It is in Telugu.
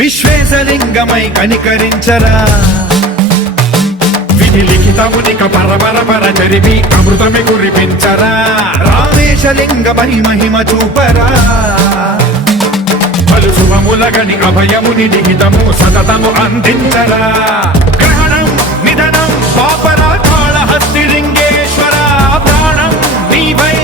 విశ్వేశలింగమై కనికరించరా విధి లిఖితమునిక పరపర జరిపి అమృతమి కురిపించరా రామేశలింగమై మహిమ చూపరా పలు శుభములగని అభయముని లిఖితము సతతము అందించరా గ్రహణం నిధనం పాపరా కాళహస్తి లింగేశ్వర ప్రాణం నీవై